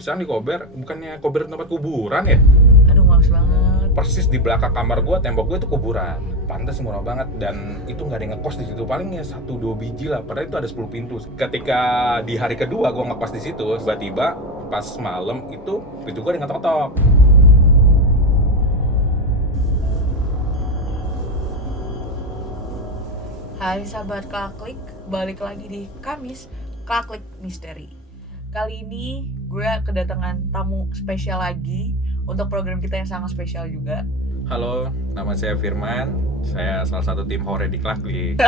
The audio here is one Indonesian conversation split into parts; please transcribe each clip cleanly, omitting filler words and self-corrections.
seriusan di Kober? Bukannya Kober tempat kuburan ya? Aduh, males banget. Persis di belakang kamar gue, tembok gue itu kuburan. Pantes murah banget, dan itu nggak ada yang ngekos di situ. Paling ya 1-2 biji lah, padahal itu ada 10 pintu. Ketika di hari kedua gue ngekos di situ, tiba-tiba pas malam itu pintu gue ada yang ngetok-tok. Hai sahabat Klaklik, balik lagi di Kamis Klaklik Misteri. Kali ini gue kedatangan tamu spesial lagi untuk program kita yang sangat spesial juga. Halo, nama saya Firman. Saya salah satu tim hore di Klaklik.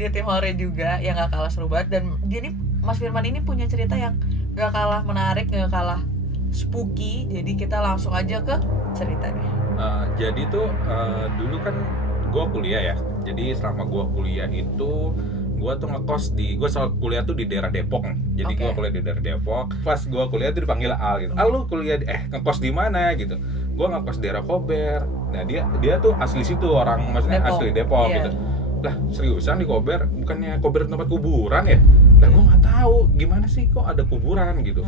Dia tim hore juga yang gak kalah seru banget. Dan dia nih, Mas Firman ini punya cerita yang gak kalah menarik, gak kalah spooky. Jadi kita langsung aja ke ceritanya. Jadi tuh dulu kan gue kuliah ya. Jadi selama gue kuliah itu gue tuh ngekos gue selalu kuliah tuh di daerah Depok. Jadi gue kuliah di daerah Depok. Pas gue kuliah tuh dipanggil Al gitu. Al, lu kuliah ngekos di mana gitu? Gue ngekos daerah Kober. Nah dia tuh asli situ, orang maksudnya Depok. asli Depok Iya. gitu. Lah seriusan di Kober? Bukannya Kober tempat kuburan ya? Lah gue nggak tahu gimana sih kok ada kuburan gitu.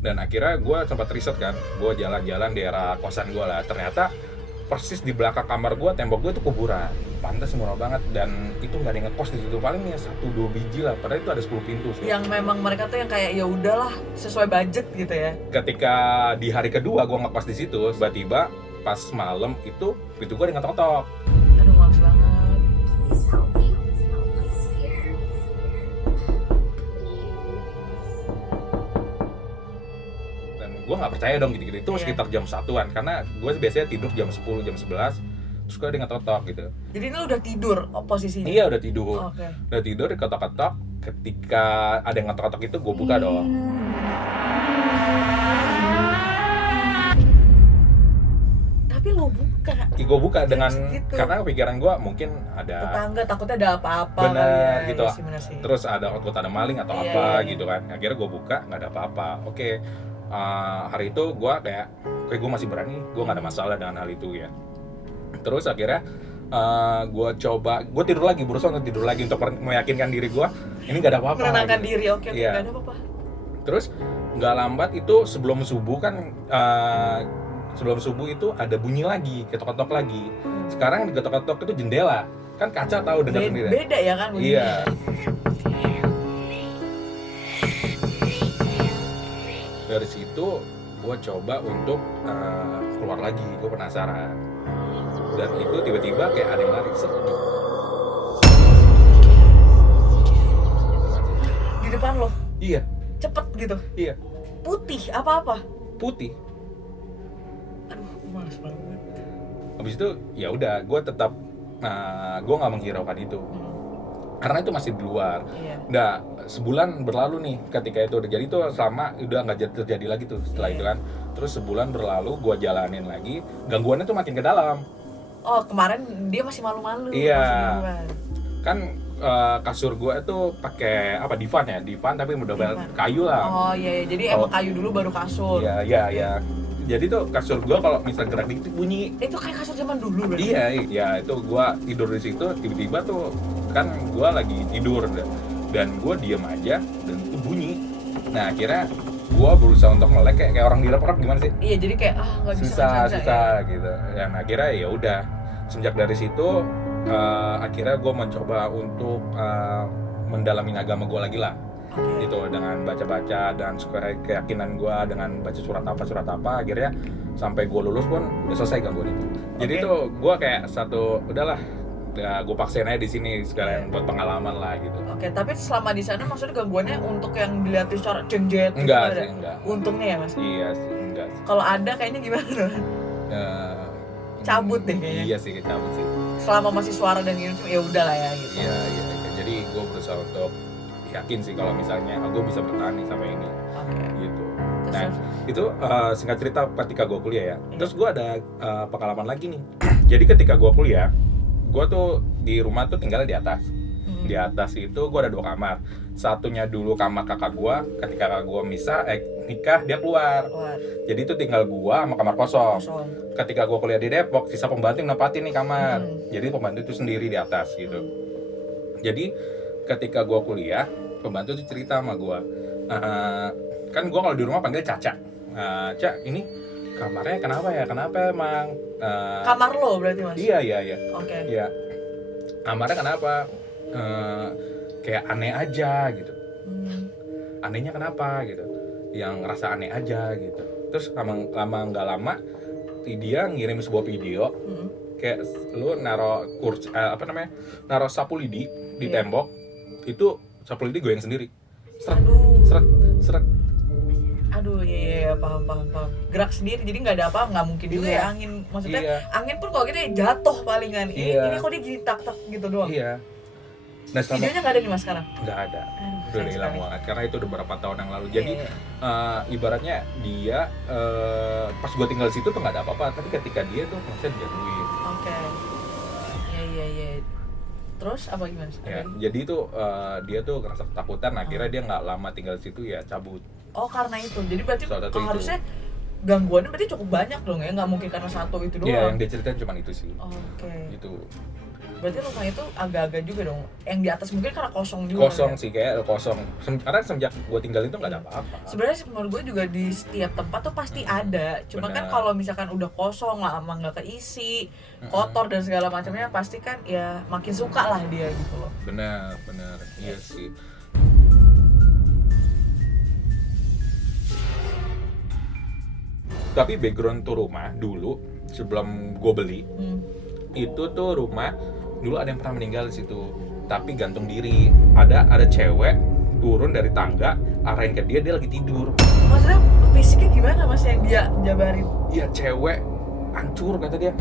Dan akhirnya gue sempat riset kan, gue jalan-jalan daerah kosan gue lah. Ternyata persis di belakang kamar gue, tembok gue itu kuburan. Pantes murah banget, dan itu nggak ada yang ngekos di situ. Paling ya 1-2 biji lah, padahal itu ada 10 pintu sih. Yang memang mereka tuh yang kayak ya udahlah sesuai budget gitu ya. Ketika di hari kedua gue ngekos di situ, tiba-tiba pas malam itu pintu gue ada yang ngetok-tok. Aduh, males banget. Gue nggak percaya dong gitu-gitu. Itu Iya. sekitar jam 1-an, karena gue biasanya tidur jam 10, jam 11. Terus gue ada yang ngetok-tok gitu. Jadi ini lu udah tidur posisinya? Iya, udah tidur. Oke. Udah tidur, diketok-ketok. Ketika ada yang ngetok-ketok itu gue buka dong. Tapi lo buka. Gue buka dengan Gitu. karena pikiran gue mungkin ada Tetangga takutnya ada apa-apa. bener kali ya. gitu. Iya sih, bener sih. Terus ada maling atau Iya, apa iya. gitu kan. Akhirnya gue buka, nggak ada apa-apa. Oke. Hari itu gue kayak gue masih berani, gue nggak ada masalah dengan hal itu ya. Terus akhirnya gue tidur lagi, berusaha untuk tidur lagi untuk meyakinkan diri gue ini nggak ada apa-apa. Menenangkan gitu. diri, oke, Iya. nggak ada apa-apa. Terus nggak lambat itu sebelum subuh kan, sebelum subuh itu ada bunyi lagi, ketok-ketok lagi. Sekarang yang diketok-ketok itu jendela, kan kaca tahu dengar sendiri. Beda ya kan bunyinya? Iya. Dari situ gue coba untuk keluar lagi, gue penasaran. Dan itu tiba-tiba kayak ada yang lari Di depan lo, Iya, cepet gitu. iya, Putih, apa-apa. putih. Aduh, males banget. Habis itu ya udah, gue tetap gue nggak menghiraukan itu. Karena itu masih di luar. Iya. Nah, sebulan berlalu nih ketika itu udah jadi tuh, selama udah nggak terjadi lagi tuh setelah itu kan. Terus sebulan berlalu, gue jalanin lagi, gangguannya tuh makin ke dalam. Oh, kemarin dia masih malu-malu. Iya. masih duluan. Kan kasur gue itu pakai divan tapi udah Divan. kayu lah. Oh iya, jadi emang kayu dulu baru kasur. Iya. Jadi tuh kasur gue kalau misalnya gerak dikit bunyi. Itu kayak kasur zaman dulu berarti. Iya, itu gue tidur di situ, tiba-tiba tuh kan gue lagi tidur dan gue diem aja dan itu bunyi. Nah akhirnya gue berusaha untuk melek kayak orang direp-rep, gimana sih? Iya, jadi kayak nggak bisa. Susah gitu. Dan akhirnya ya udah, semenjak dari situ akhirnya gue mencoba untuk mendalami agama gue lagi lah. Oke. Gitu, dengan baca-baca dan keyakinan gue, dengan baca surat apa akhirnya sampai gue lulus pun udah selesai gangguan itu. Jadi Oke. tuh gue kayak udahlah ya gue paksain aja di sini sekalian buat pengalaman lah gitu. Oke, tapi selama di sana maksudnya gangguannya untuk yang dilihat secara jengjet gitu Enggak ada? sih, enggak. Untungnya ya, Mas. Iya sih, enggak sih. Kalau ada kayaknya gimana tuh? Cabut deh kayaknya. Iya sih, cabut sih. Selama masih suara dan gitu ya udah lah ya gitu. Iya. Jadi gue berusaha untuk yakin sih kalau misalnya gue bisa bertahan nih sampai ini. Oke. Gitu. Terus, Nah, itu singkat cerita ketika gue kuliah ya. Iya. Terus gue ada pengalaman lagi nih. Jadi ketika gue kuliah, gue tuh di rumah tuh tinggalnya di atas. Di atas itu gue ada 2 kamar. Satunya dulu kamar kakak gue. Ketika kakak gue nikah, dia keluar. Jadi itu tinggal gue sama kamar kosong. Ketika gue kuliah di Depok, sisa pembantu yang nempatin nih kamar. Jadi pembantu itu sendiri di atas gitu. Jadi ketika gue kuliah, pembantu itu cerita sama gue, kan gue kalau di rumah panggil Caca. Cak, ini kamarnya kenapa ya? Kenapa emang? Kamar lo berarti mas? Iya. Oke. Iya. Kamarnya kenapa? Kayak aneh aja gitu. Anehnya kenapa gitu? Yang ngerasa aneh aja gitu. Terus nggak lama dia ngirim sebuah video. Kayak lu naro naro sapu lidi di tembok, itu sapu lidi goyang sendiri. Seret. Aduh, iya, paham. Gerak sendiri, jadi nggak ada apa, nggak mungkin juga ya angin. Maksudnya angin pun kalau gitu jatuh palingan. Ini kok dia gini tak gitu doang. Iya. Nah, videonya nggak ada nih mas sekarang? Nggak ada. Udah hilang banget karena itu udah beberapa tahun yang lalu. Jadi ibaratnya dia pas gue tinggal di situ tuh nggak ada apa-apa, tapi ketika dia tuh merasa dijatuhin. Oke. Iya. Terus apa gimana? Ya, jadi itu dia tuh ngerasa ketakutan, akhirnya dia nggak lama tinggal di situ ya cabut. Oh karena itu, jadi berarti harusnya gangguannya berarti cukup banyak dong ya, nggak mungkin karena satu itu doang. Iya, yang dia ceritain cuma itu sih. Oke. Itu. Berarti rumah itu agak-agak juga dong, yang di atas mungkin karena kosong juga. Kosong sih, kayak kosong. Karena semenjak gue tinggal itu nggak ada apa-apa. Sebenarnya menurut gue juga di setiap tempat tuh pasti ada. Cuma kan kalau misalkan udah kosong, lama nggak keisi, kotor dan segala macamnya, pasti kan ya makin suka lah dia gitu loh. Benar. Iya sih. Tapi background tuh rumah dulu sebelum gue beli, itu tuh rumah dulu ada yang pernah meninggal di situ, tapi gantung diri. Ada cewek turun dari tangga, arahin ke dia lagi tidur. Maksudnya fisiknya gimana mas yang dia jabarin? Iya, cewek hancur kata dia.